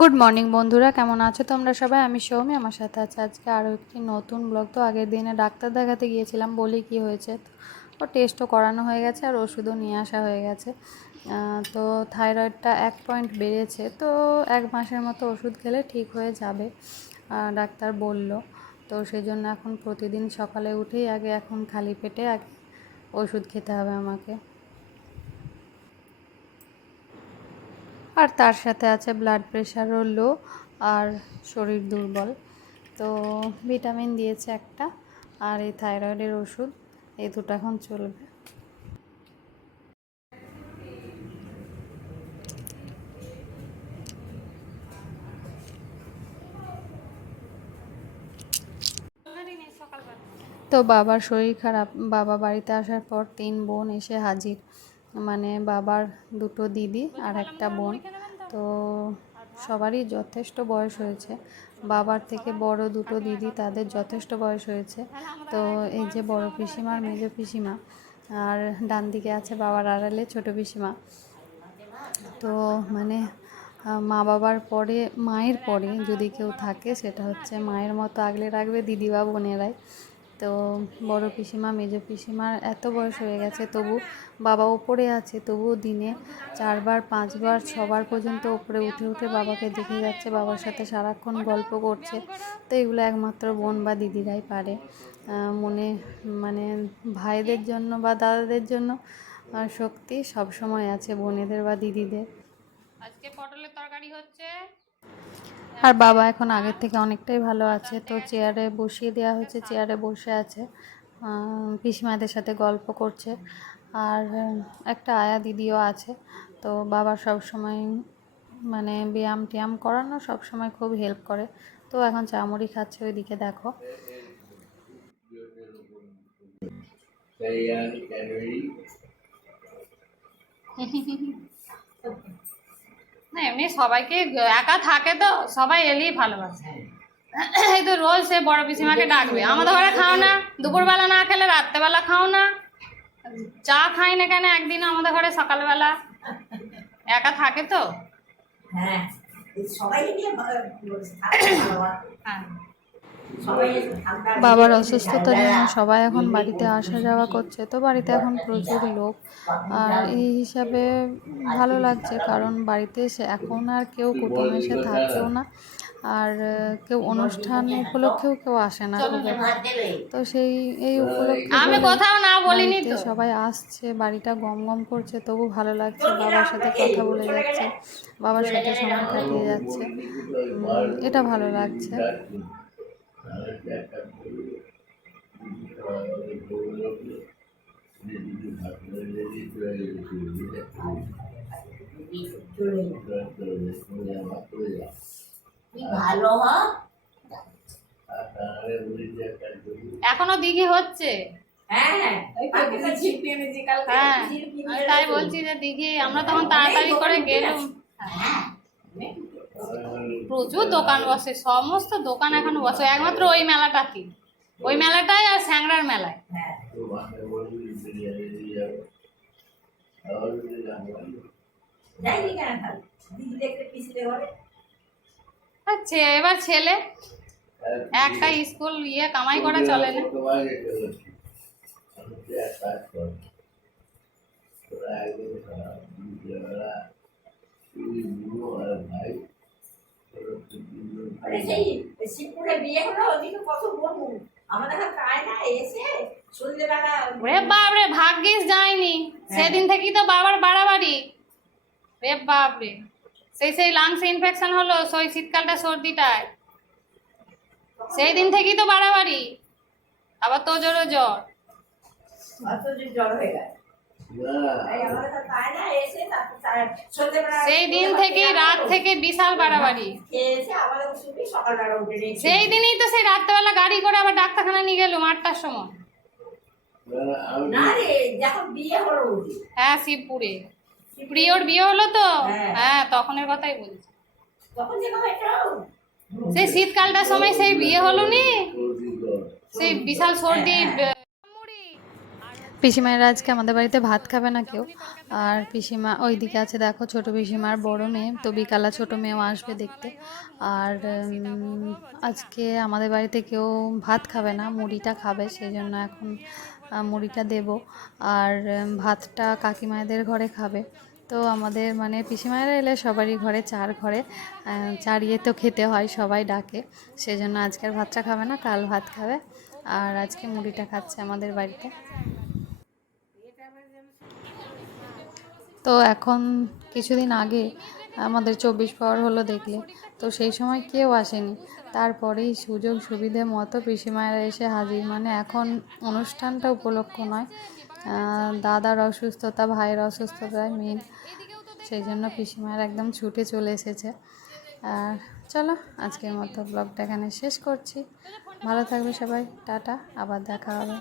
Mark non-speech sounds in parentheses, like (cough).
Good morning বন্ধুরা। কেমন আছো তোমরা সবাই? আমি সৌমি, আমার সাথে আছে আজকে আরও একটি নতুন ব্লগ তো আগের দিনে ডাক্তার দেখাতে গিয়েছিলাম, বলি কি হয়েছে? ও টেস্টও করানো হয়ে গেছে আর ওষুধও নিয়ে আসা হয়ে গেছে। তো থাইরয়েডটা এক পয়েন্ট বেড়েছে। তো এক মাসের মতো ওষুধ খেলে ঠিক হয়ে যাবে ডাক্তার বলল। তো সেই জন্য এখন প্রতিদিন সকালে উঠেই আগে এখন খালি পেটে আগে ওষুধ খেতে হবে আমাকে। আর তার সাথে আছে ব্লাড প্রেশারও লো আর শরীর দুর্বল। তো ভিটামিন দিয়েছে একটা আর এই থাইরয়েডের ওষুধ, এই দুটো এখন চলবে। তো বাবার শরীর খারাপ, বাবা বাড়িতে আসার পর তিন বোন এসে হাজির। মানে বাবার দুটো দিদি আর একটা বোন। তো সবারই যথেষ্ট বয়স হয়েছে। বাবার থেকে বড় দুটো দিদি তাদের যথেষ্ট বয়স হয়েছে। তো এই যে বড় পিসিমা আর মেজো পিসিমা, আর ডান দিকে আছে বাবার আড়ালে ছোট পিসিমা। তো মানে মা বাবার পরে, মায়ের পরে যদি কেউ থাকে, সেটা হচ্ছে মায়ের মতো আগলে রাখবে দিদি বা বোনেরাই। তো বড় পিসিমা, মেজো পিসিমার এত বয়স হয়ে গেছে, তবু বাবা ওপরে আছে, তবুও দিনে চারবার, পাঁচবার, ছবার পর্যন্ত ওপরে উঠে উঠে বাবাকে দেখে যাচ্ছে, বাবার সাথে সারাক্ষণ গল্প করছে। তো এগুলো একমাত্র বোন বা দিদিরাই পারে। মনে মানে ভাইদের জন্য বা দাদাদের জন্য শক্তি সব সময় আছে, বোনেদের বা দিদিদের। আজকে পটলের তরকারি হচ্ছে আর বাবা এখন আগের থেকে অনেকটাই ভালো আছে। তো চেয়ারে বসিয়ে দেওয়া হয়েছে চেয়ারে বসে আছে। পিসিমাদের সাথে গল্প করছে। আর একটা আয়া দিদিও আছে। তো বাবা সব সময় মানে ব্যায়াম ট্যায়াম করানো সব সময় খুব হেল্প করে। তো এখন চামড়ি খাচ্ছে ওইদিকে দেখো। (laughs) না এমনি সবাইকে একা থাকে তো সবাই এলেই ভালোবাসে। এই তো রোজ সে বড় পিসিমাকে ডাকবে। আমাদের ঘরে খাও না দুপুরবেলা না খেলে রাত্রেবেলা খাও না। চা খাই না কেন একদিন আমাদের ঘরে সকালবেলা? একা থাকে তো। হ্যাঁ সবাই নিয়ে। হ্যাঁ। বাবার অসুস্থতার জন্য সবাই এখন বাড়িতে আসা যাওয়া করছে তো বাড়িতে এখন প্রচুর লোক। আর এই হিসাবে ভালো লাগছে কারণ বাড়িতে এসে এখন আর কেউ কুটুম এসে থাকেও না। আর কেউ অনুষ্ঠান উপলক্ষেও কেউ আসে না। তো সেই এই উপলক্ষে আমি কোথাও না বলিনি তো। সবাই আসছে বাড়িটা গম গম করছে তবু ভালো লাগছে বাবার সাথে কথা বলে যাচ্ছে বাবার সাথে সময় কাটিয়ে যাচ্ছে। এটা ভালো লাগছে। এখনও দিঘি হচ্ছে। হ্যাঁ তাই বলছি যে দিঘি আমরা তখন তাড়াতাড়ি করে গেলাম। হ্যাঁ। প্রচুর দোকান বসে, সমস্ত দোকান এখন বসে, একমাত্র ওই মেলাটা কি? ওই মেলাটাই আর স্যাংরার মেলায়। আচ্ছা এবার ছেলে, একটা স্কুল ইয়ে কামাই করে চলে না। আরে সেই শিবপুরে বিয়ে হলো ওদিকে কত বন্ধু। আমাদের না এসে সন্ধ্যেবেলা বাপরে ভাগ্যিস যায়নি। সেদিন থেকেই তো বাবার বাড়াবাড়ি। রে বাপরে। সেই সেই লাংস ইনফেকশন হলো সেই শীতকালটা সর্দিটায়। সেই দিন থেকেই তো বাড়াবাড়ি। আবার তো জোরও জ্বর। জ্বর হয়ে গেছে। সেই দিন থেকেই রাত থেকে বিশাল বাড়াবাড়ি। সেই দিনই তো সেই রাত্রেবেলা গাড়ি করে আবার ডাক্তারখানা নিয়ে গেলুম আটটার সময়। হ্যাঁ শিবপুরে। প্রিয়র বিয়ে হলো তো? হ্যাঁ। হ্যাঁ তখনের কথাই বলছি। সেই শীতকালটার সময় সেই বিয়ে হলো নি? সেই বিশাল সর্দি পিসিমায়েরা আজকে আমাদের বাড়িতে ভাত খাবে না কেউ। আর পিসিমা ওইদিকে আছে, দেখো ছোট পিসিমার বড় মেয়ে। তো বিকালা ছোট মেয়েও আসবে দেখতে। আর আজকে আমাদের বাড়িতে কেউ ভাত খাবে না, মুড়িটা খাবে সেই জন্য এখন মুড়িটা দেব। আর ভাতটা কাকিমায়েদের ঘরে খাবে। তো আমাদের মানে পিসিমায়েরা এলে সবারই ঘরে, চার ঘরে চারিয়ে তো খেতে হয়, সবাই ডাকে। সেজন্য আজকের ভাতটা খাবে না, কাল ভাত খাবে। আর আজকে মুড়িটা খাচ্ছে আমাদের বাড়িতে। তো এখন কিছুদিন আগে আমাদের চব্বিশ পাওয়ার হলো দেখলে। তো সেই সময় কেউ আসেনি। তারপরেই সুযোগ সুবিধে মতো পিসিমায়েরা এসে হাজির। মানে এখন অনুষ্ঠানটা উপলক্ষ নয়। দাদার অসুস্থতা, ভাইয়ের অসুস্থতায় মেন সেই জন্য পিসিমায়ের একদম ছুটে চলে এসেছে। আর চলো, আজকের মতো ব্লগটা এখানে শেষ করছি। ভালো থাকবে সবাই। টাটা, আবার দেখা হবে।